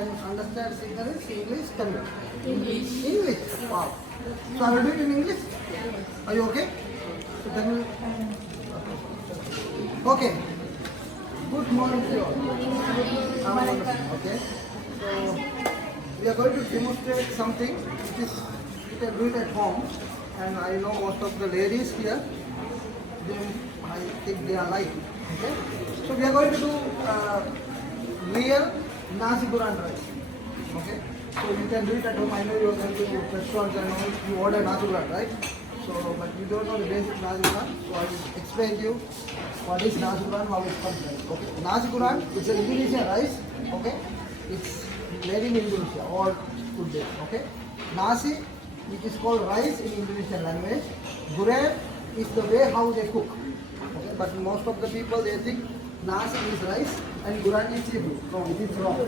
can understand Sinhalese, English, Tamil. English. Wow. So I will do it in English. Are you okay? So Tamil. Okay. Good morning to you all. Okay. So we are going to demonstrate something which is you can do it at home, and I know most of the ladies here, I think they are like. Okay. So we are going to do real nasi goreng rice. Okay. So you can do it at home. I know you are going to restaurants and all, you order nasi goreng, right? So, but you don't know the basic nasi goreng, so I will explain to you what is nasi goreng, how it comes. Okay. Nasi goreng is an Indonesian rice. Okay. It's made in Indonesia, all food there. Okay. Nasi, which is called rice in Indonesian language. Goreng is the way how they cook. Okay. But most of the people they think nasi is rice and goreng is seafood. No, it is wrong.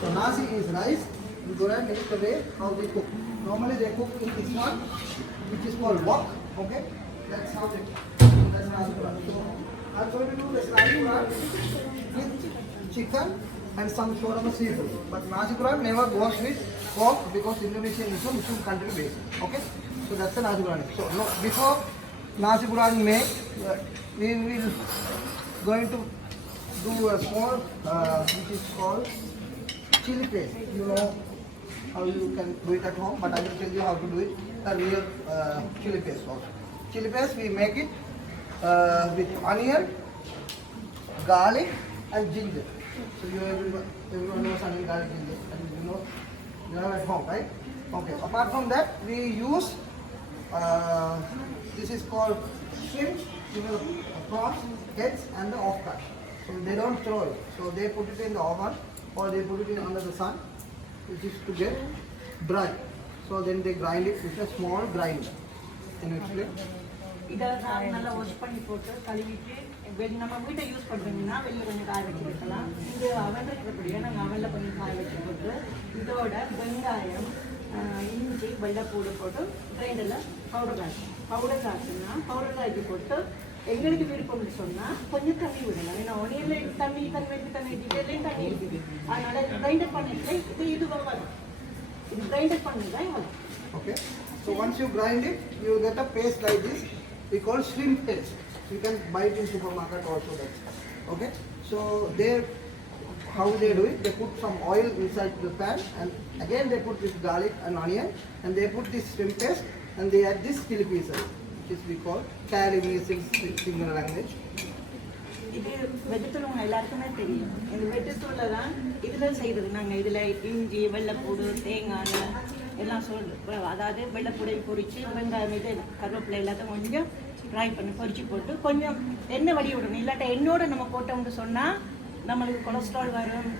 So nasi is rice and goreng is the way how they cook. Normally they cook in this one, which is called wok. Okay. That's how they cook. That's nasi goreng. So I'm going to do the nasi goreng with chicken and some sort of a seafood. But nasi goreng never goes with pork because Indonesia is a Muslim country based. Okay. So that's the nasi goreng. So no, before nasi goreng make, we will going to do a small which is called chili paste. You know how you can do it at home, but I will tell you how to do it. A real chili paste also. Chili paste we make it with onion, garlic and ginger. So everyone knows onion, garlic, ginger, and you know at home, right? Okay. Apart from that, we use this is called shrimp, prawns, heads, and the offcut. So they don't throw it. So they put it in the oven or they put it in under the sun, which is to get dry. So then they grind it with a small grinder. Can you explain? இதெல்லாம் நல்லா wash பண்ணி போட்டு கழுவிட்டு நம்ம வீட்டை use பண்ணுறீங்கன்னா வெளியே கொஞ்சம் காய வச்சு வைக்கலாம். இது அவன் இருக்கிறபடியாக நாங்கள் அவனில் கொஞ்சம் காய வச்சு போட்டு இதோட வெங்காயம், இஞ்சி, வெள்ளைப்பூடு போட்டு கிரைண்டரில் பவுடர் காய்ச்சோம்னா பவுடர் காய்ச்சி போட்டு எங்களுக்கு விருப்பம்னு சொன்னால் கொஞ்சம் தண்ணி விடலாம். ஏன்னா ஒனியில் தண்ணி இதெல்லாம் தண்ணி இருக்குது. அதனால் இது கிரைண்டர் பண்ணிட்டு இது வரும். இது கிரைண்டர் பண்ணி தான் வரும். Okay. So once you grind it, you get a paste like this. We call shrimp paste. You can buy it in supermarket also. That's okay. So how they do it? They put some oil inside the pan, and again they put this garlic and onion, and they put this shrimp paste, and they add this chili pieces, which is we call curry in Sinhala language. இது vegetable எல்லாருக்குமே தெரியும். இந்த வெஜிடபிளில் தான் இதில் செய்கிறது. நாங்கள் இதில் இஞ்சி, வெள்ளைப்பூடு, தேங்காய் எல்லாம் சொல்கிறோம். அதாவது வெள்ளைப்பூடை பொரித்து வெங்காயம் இது கருவேப்பிலை எல்லாத்தையும் கொஞ்சம் ஃப்ரை பண்ணி பொரித்து போட்டு கொஞ்சம் எண்ணெய் வடி விடணும். இல்லாட்டா எண்ணெயோடு நம்ம போட்டோம்னு சொன்னால் நம்மளுக்கு கொலஸ்ட்ரால் வரும்,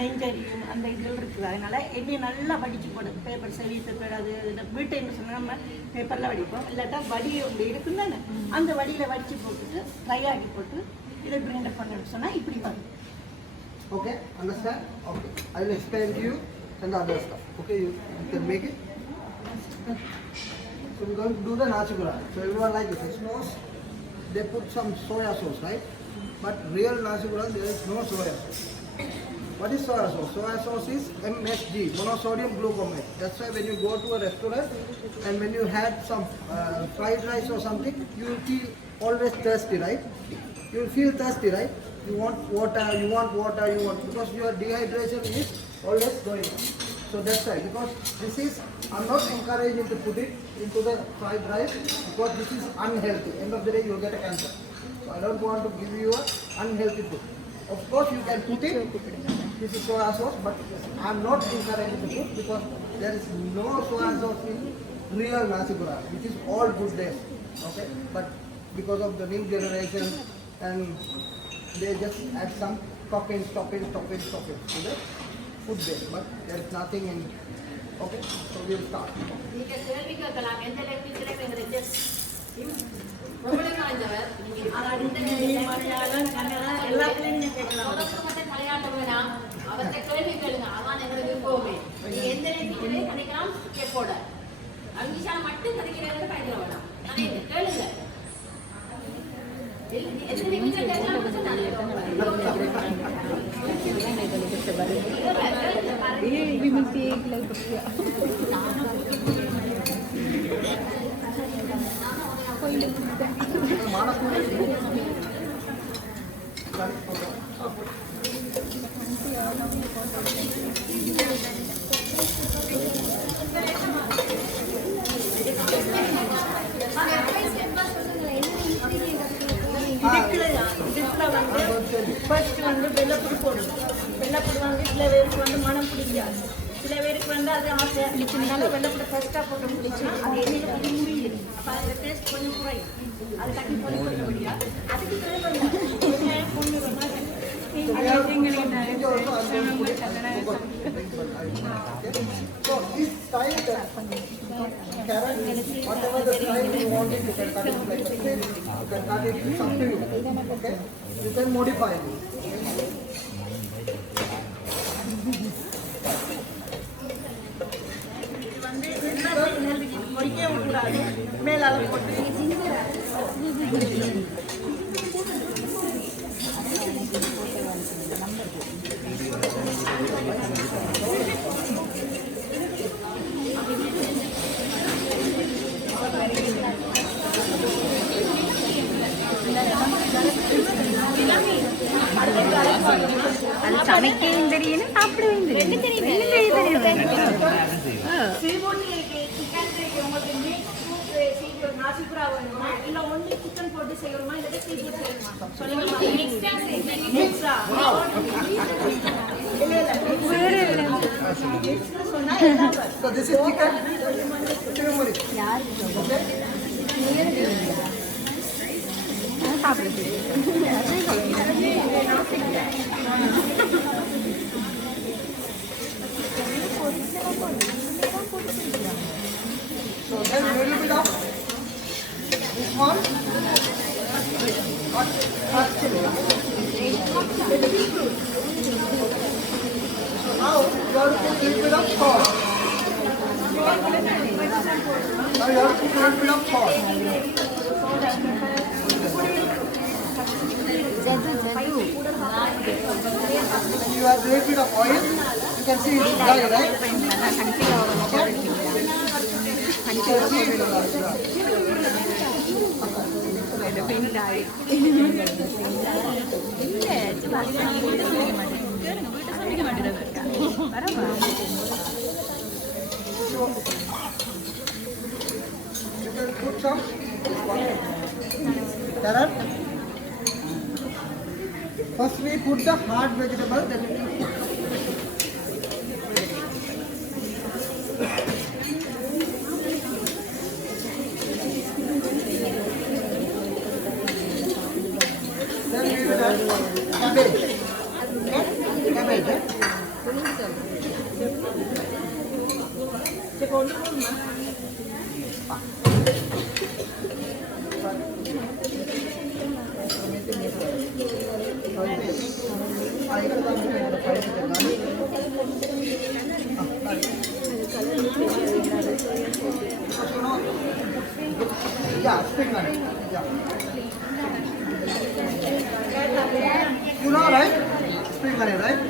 நெஞ்சரியும் அந்த இதில் இருக்குது. அதனால் எண்ணெயை நல்லா வடித்து போடும். பேப்பர் செவி பேப்பர் அது வீட்டைன்னு சொன்னால் நம்ம பேப்பரில் வடிப்போம். இல்லாட்டா வடி அப்படி இருக்குன்னு தானே அந்த வடியில் வடித்து போட்டுட்டு ஃப்ரை ஆக்கி போட்டு இதை கிரைண்டர் பண்ணணும்னு சொன்னால் இப்படி வரும். Okay, understand? Okay, I will explain to you and the other stuff. Okay, you can make it. So we're going to do the nasi goreng. So everyone like this. It's no, they put some soya sauce, right? But real nasi goreng there is no soya sauce. What is soya sauce? Soya sauce is MSG, monosodium glutamate. That's why when you go to a restaurant and when you had some fried rice or something, you will feel always thirsty, right? You will feel thirsty, right? You want water, because your dehydration is always going on. So that's why, because this is, I'm not encouraging to put it into the fried rice because this is unhealthy. End of the day, you will get a cancer. So I don't want to give you an unhealthy food. Of course, you can put it. This is soya sauce, but I'm not encouraging to put because there is no soya sauce in real nasi goreng, which is all good days. Okay, but because of the new generation and they just add some toppings to the food base, but there is nothing in. Okay, so we'll start. We will take like first வந்து வெள்ளைப்பூடு போடணும். வெள்ளைப்பூடு வந்து சில பேருக்கு வந்து மனம் பிடிக்காது, சில பேருக்கு வந்து அது ஆசையாக பிடிச்சிருந்தாலும் வெள்ளைப்பூடு ஃபர்ஸ்ட்டாக போட்டு பிடிச்சோன்னா அது எண்ணெயில் கொஞ்சம் முடியும். அப்போ அதில் டேஸ்ட் கொஞ்சம் குறையும். அது தண்ணி போட்டு போட முடியாது. அதுக்கு பிறகு வெங்காயம் பொண்ணு So this style, carrot, whatever the style you want it, you can cut it like a fish, you can cut it, it's up to you. Okay? You can modify it. பொறிக்க விடக்கூடாது, மேலால போட்டு அது சமைக்கவும் தெரியணும், சாப்பிடவும் இல்ல ஒன்லி சிக்கன் போட்டு செய்யணுமா இல்ல சீ ஃபுட் செய்யணுமா சொல்லுங்க. So this is chicken. So then a little bit of this one, hot chili. So now you have to put a little bit of salt. Now you have to put a little bit of salt. You have a little bit of oil. You can see it's dry, right? You can put some carrot. First we put the hard vegetable, then we put cabbage. Cabbage. Yeah, spring onion. Yeah. You know, right? Spring onion, right?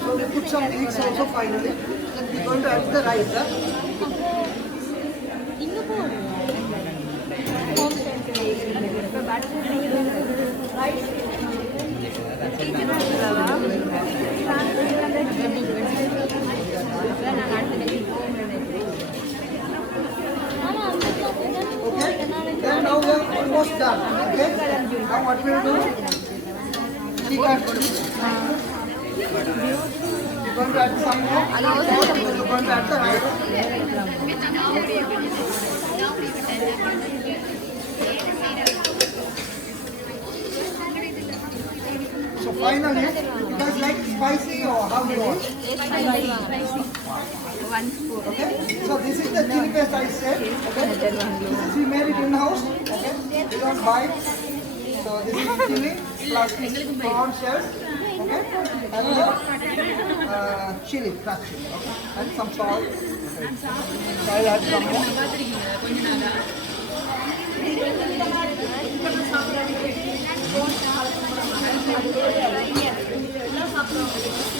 So we put some eggs also finally. Then we're going to add the rice. Okay. Then now we are almost done. Okay. Now what we will do? Chicken. You're going to add some more. You're going to add the rice. finally, you guys like spicy or how do you want? One spoon. Okay, so this is the chili paste I said. Okay, this is we made it in house. Okay, we don't buy it. So this is chili plus prawn shells. Okay, and chili, crushed chili. Okay, and some salt. Okay. So I'll add some more.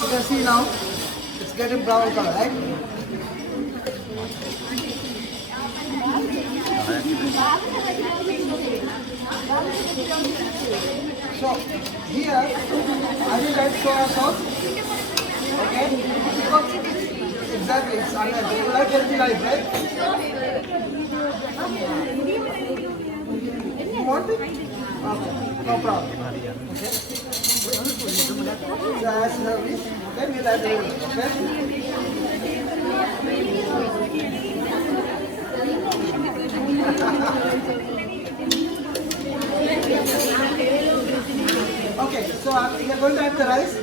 You can see now it's getting brown color, right? So here I will add soya sauce. Okay? Exactly, it's unhealthy. You like healthy life, right? You want it? Okay, no problem. Okay? So as service, okay, we'll add it. Okay? Okay, so we are going to add the rice.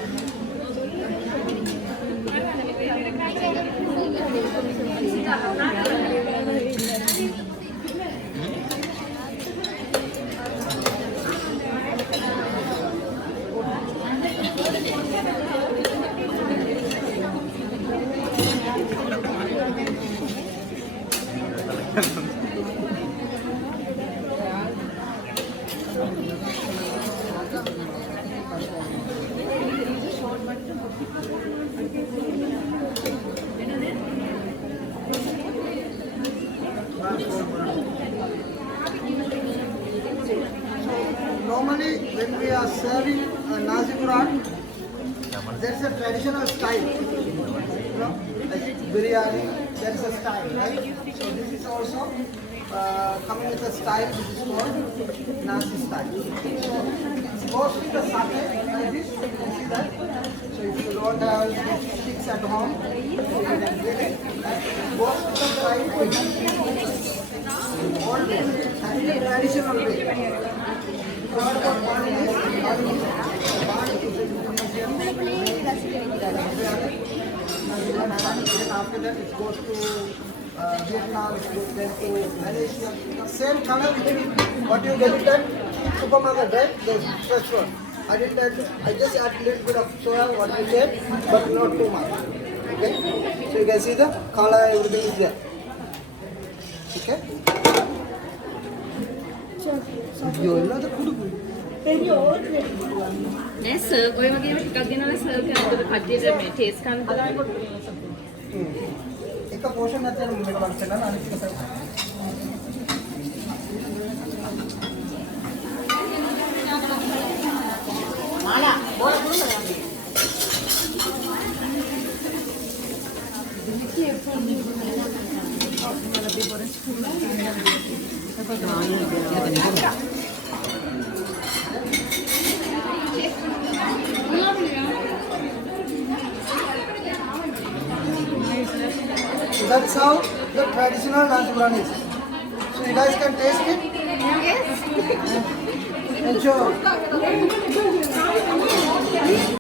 Normally, when we are serving nasi Quran, there is a traditional style. You know, like biryani, there is a style, right? So this is also coming with a style which is called nasi style. So it's mostly the satay like this. You can see that. So if you don't have sticks at home, you can grill it. Most of the time, always, and the traditional way. What about one is after that it goes to Vietnam, it goes then to Malaysia. Same color what you get it at supermarket, right? The fresh one. I just add a little bit of soya, what you said, but not too much. Okay? So you can see the color, everything is there. Okay? නෑ serve ඔය වගේම ටිකක් දෙනවා serve කරනකොට කට්ටියට මේ taste කරන්න බලන්න. එක පෝෂන් එකක් දෙන්න මේක වන්ස් කරන්න අනිත් එක මාලා බෝල කුරුම That's how the traditional nasi Quran is. So you guys can taste it? Yes. Enjoy.